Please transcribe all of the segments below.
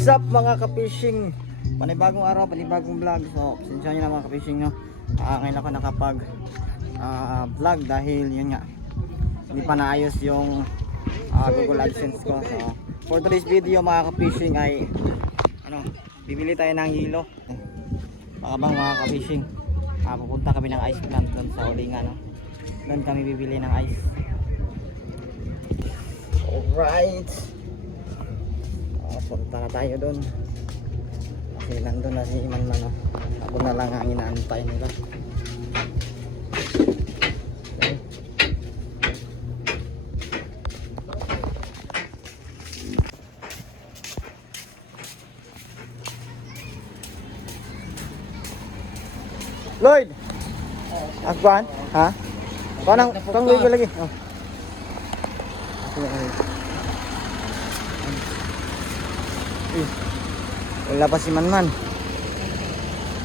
What's up mga ka-fishing? Panibagong araw, panibagong vlog. So, pasensya nyo na mga ka-fishing, no? Ngayon ako nakapag vlog dahil yun nga, hindi pa naayos yung Google AdSense ko. So, for today's video mga ka-fishing ay bibili tayo ng hilo. Pakabang mga ka-fishing, pupunta kami ng ice plant doon sa Ulingan, no? Doon kami bibili ng ice. Alright, punta na tayo doon kasi nandun na si Iman, no? Ako na lang ang inaantay nila. Lloyd! Akuan? Ha? Kau nang Lloyd lagi? Oh. Wala pa si Manman.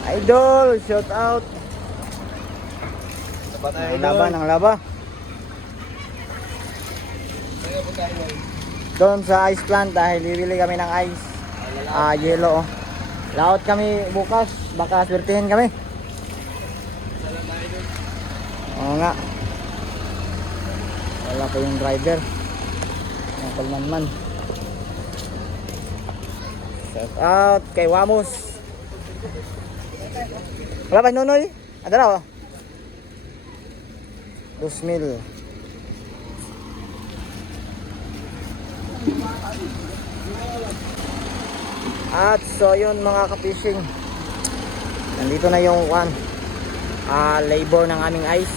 Idol, shout out. Ang laba. Doon sa ice plant dahil bibili kami ng ice. Yellow. Laot kami bukas, baka swertihin kami. Oo nga. Wala pa yung driver. Ang Manman. Shout out kay Wamos. Wala ba Nonoy? Ada na 2,000. At so yun mga ka-fishing, nandito na yung labor ng aming ice.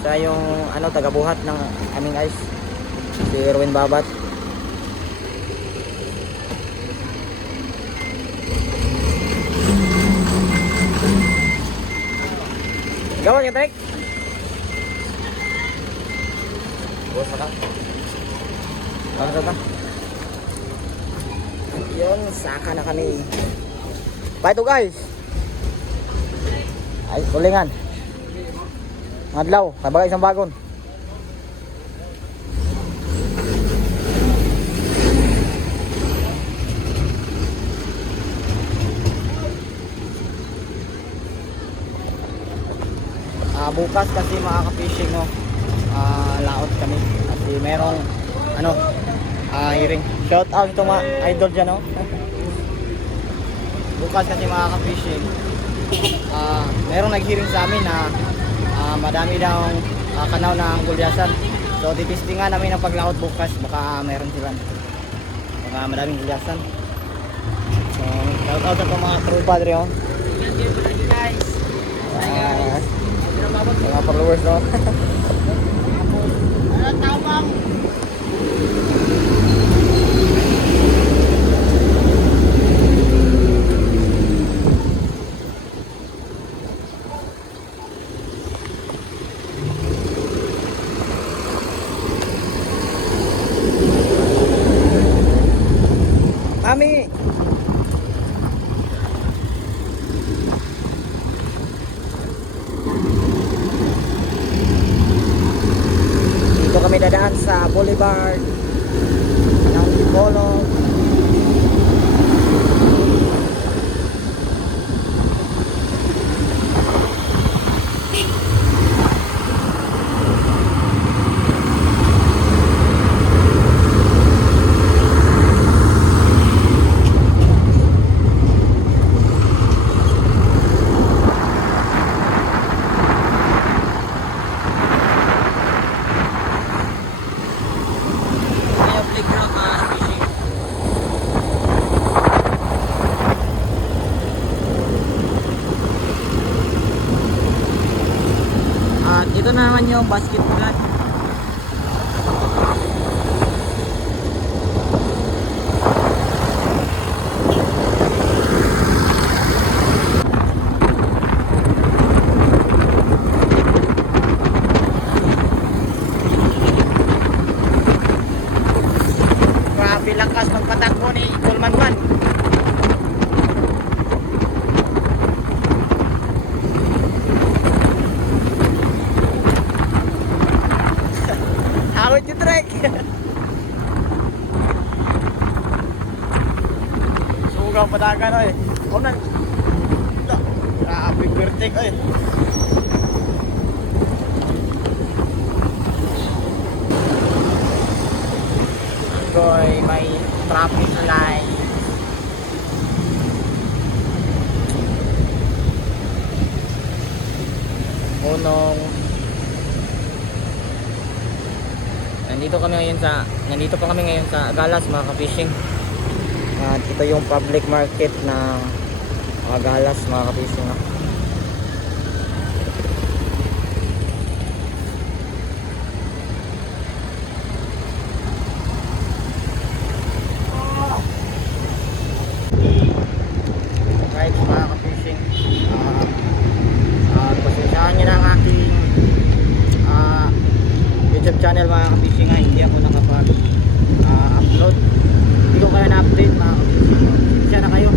Siya yung tagabuhat ng aming ice, si Erwin Babat. Gawin ka, Trek? Bukas ka? Bakit ka? Yun, saka na kami. Bye to guys. Ay, Ulingan. Madlaw, kabagay isang bagon. Bukas kasi mga ka-fishing, no, laot kami kasi merong hearing. Shout out to mga idol dyan, no. Bukas kasi mga ka-fishing, merong nag-hearing sa amin na madami daw kanaw ng gulyasan. So titistingan namin ang paglaot bukas, baka meron sila, baka madaming gulyasan. So shout out sa mga true padre, oh. Mga followers, no? Tawang. Mami. Kami dadaan sa Boulevard ng Polo. Ito na naman yung basket plant. Grabe lakas magpatakbo ni Manman. Ay. Koy, may traffic light. Unong. Nandito pa kami ngayon sa Galas mga ka-fishing. At ito yung public market ng mga Galas mga ka-fishing, no? Right mga ka-fishing, pasensyahan nyo na ang aking YouTube channel mga ka-fishing, hindi ako nakapag upload, hindi ko kayo na-update mga ka-fishing. Pasensya na kayo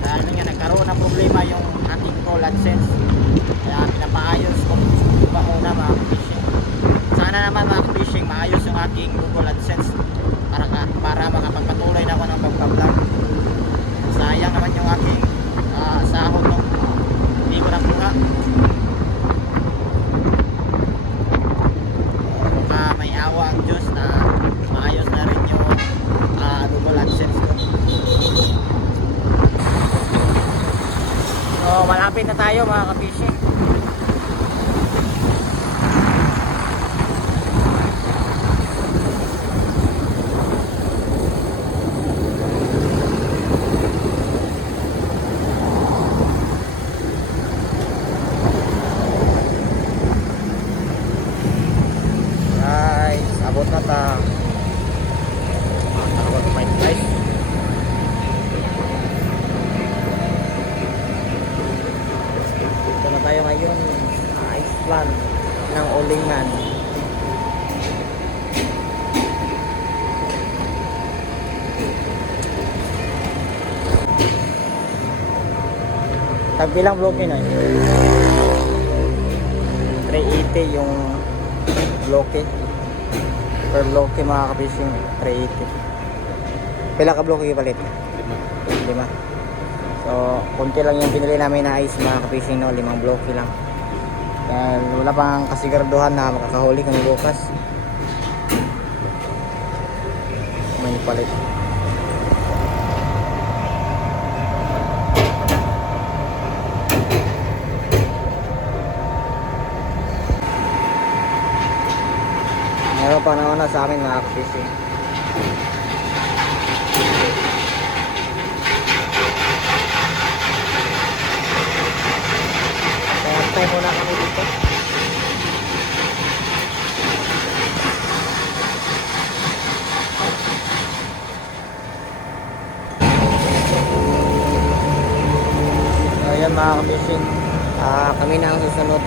dahil nga nagkaroon ng problema yung ating call AdSense, kaya pinapaayos ko pa muna mga ka-fishing. Sana naman mga ka-fishing maayos yung aking Google AdSense para makapagpatuloy na ako ng pagpa-vlog. Sayang naman yung aking sahod, no? Hindi ko nakuha. Baka may awa ang Diyos na maayos na rin yung Google AdSense ko. So malapit na tayo mga ka-fishing. Abot na ta. Nakapag-fight guys. Ito na tayo ngayon sa ice plant ng Ulingan. Tagbilang bloke na yun. 380 yung bloke. Per bloke mga ka-fishing, 380. Pila ka bloke ipalit? 5. So konti lang yung pinili namin na ice mga ka-fishing, no? 5 bloke lang. Dahil wala pang kasiguraduhan na makakahuli kami bukas. May palit. Meron pa naman na sa amin mga ka-fishing. Kaya tayo muna kami dito. Ayan mga ka-fishing, kami na ang susunod.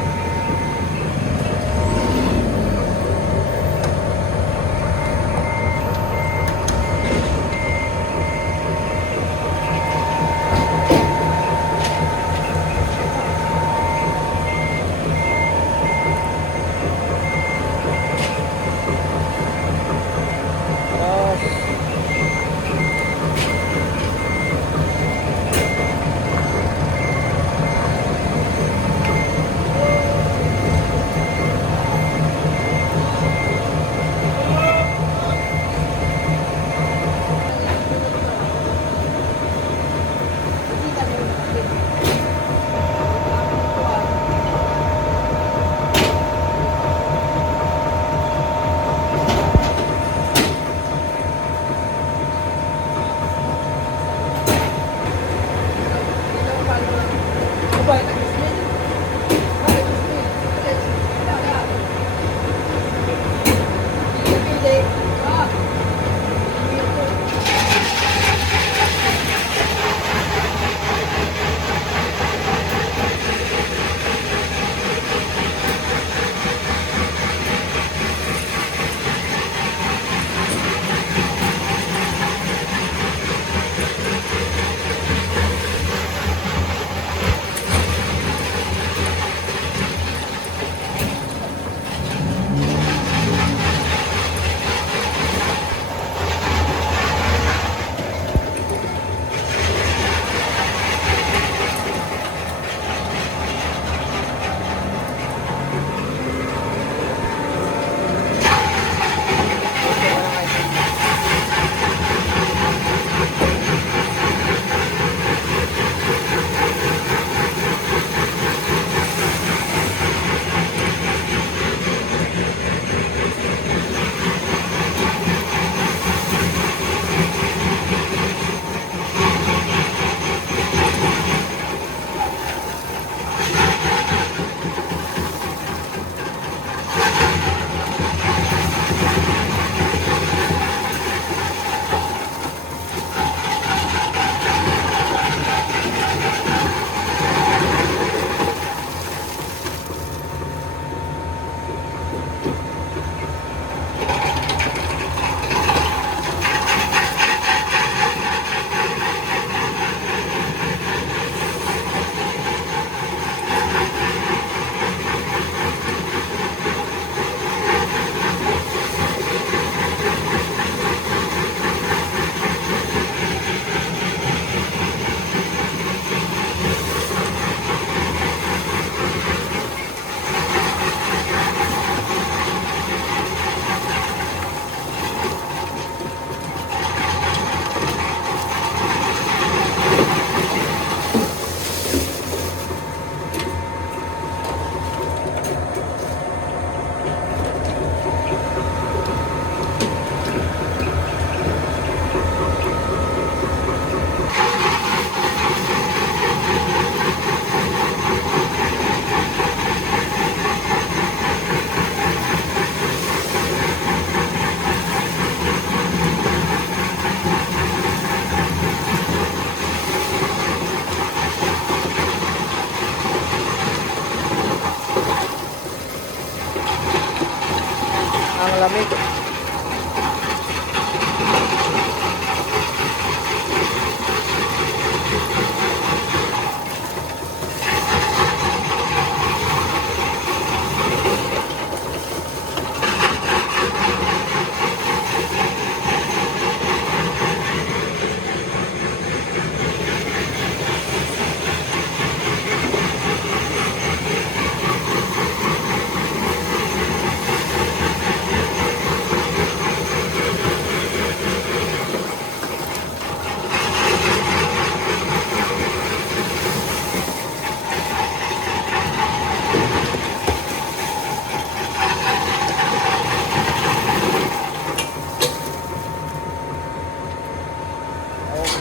lamig.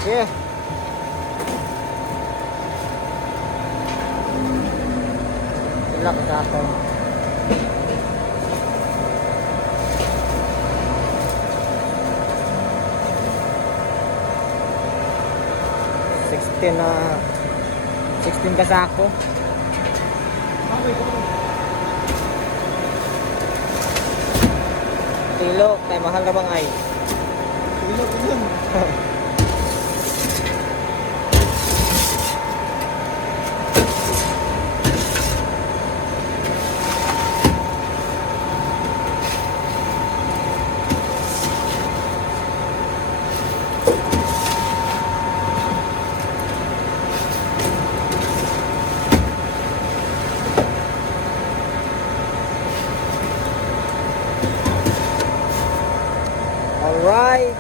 Okay. Sila ka ato. Na 16 kasako. Kilo, kay mahal na bang ay? Kilo, kilo. Alright.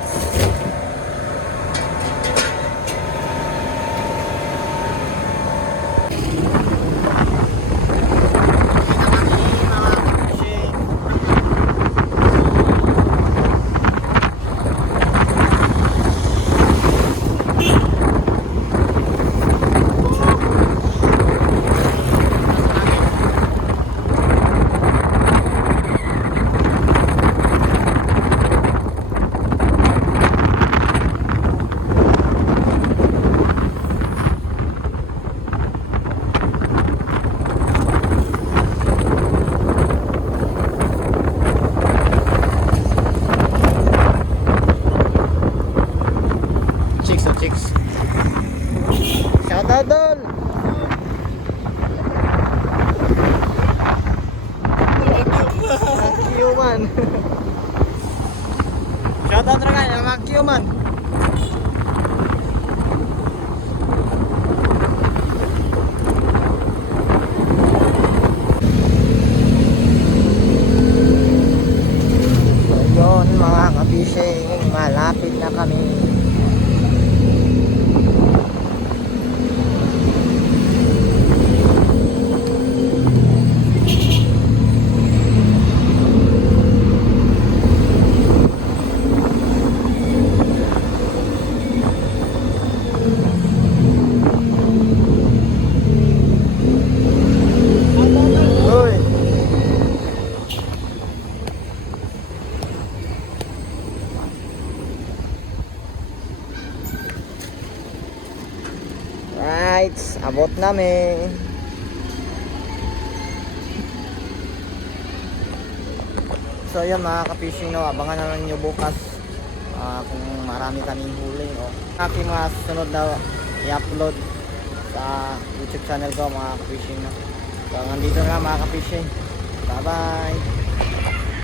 Chicks. Shout out doon. Human. Shout out na kayo mga human. So yun mga kabising, malapit na kami. Right, abot namin. So yun mga ka-fishing, no, abangan na lang nyo bukas kung marami kaming huli o aking mga susunod na i-upload sa YouTube channel ko mga ka-fishing, no. So nandito na lang mga ka-fishing. Bye bye.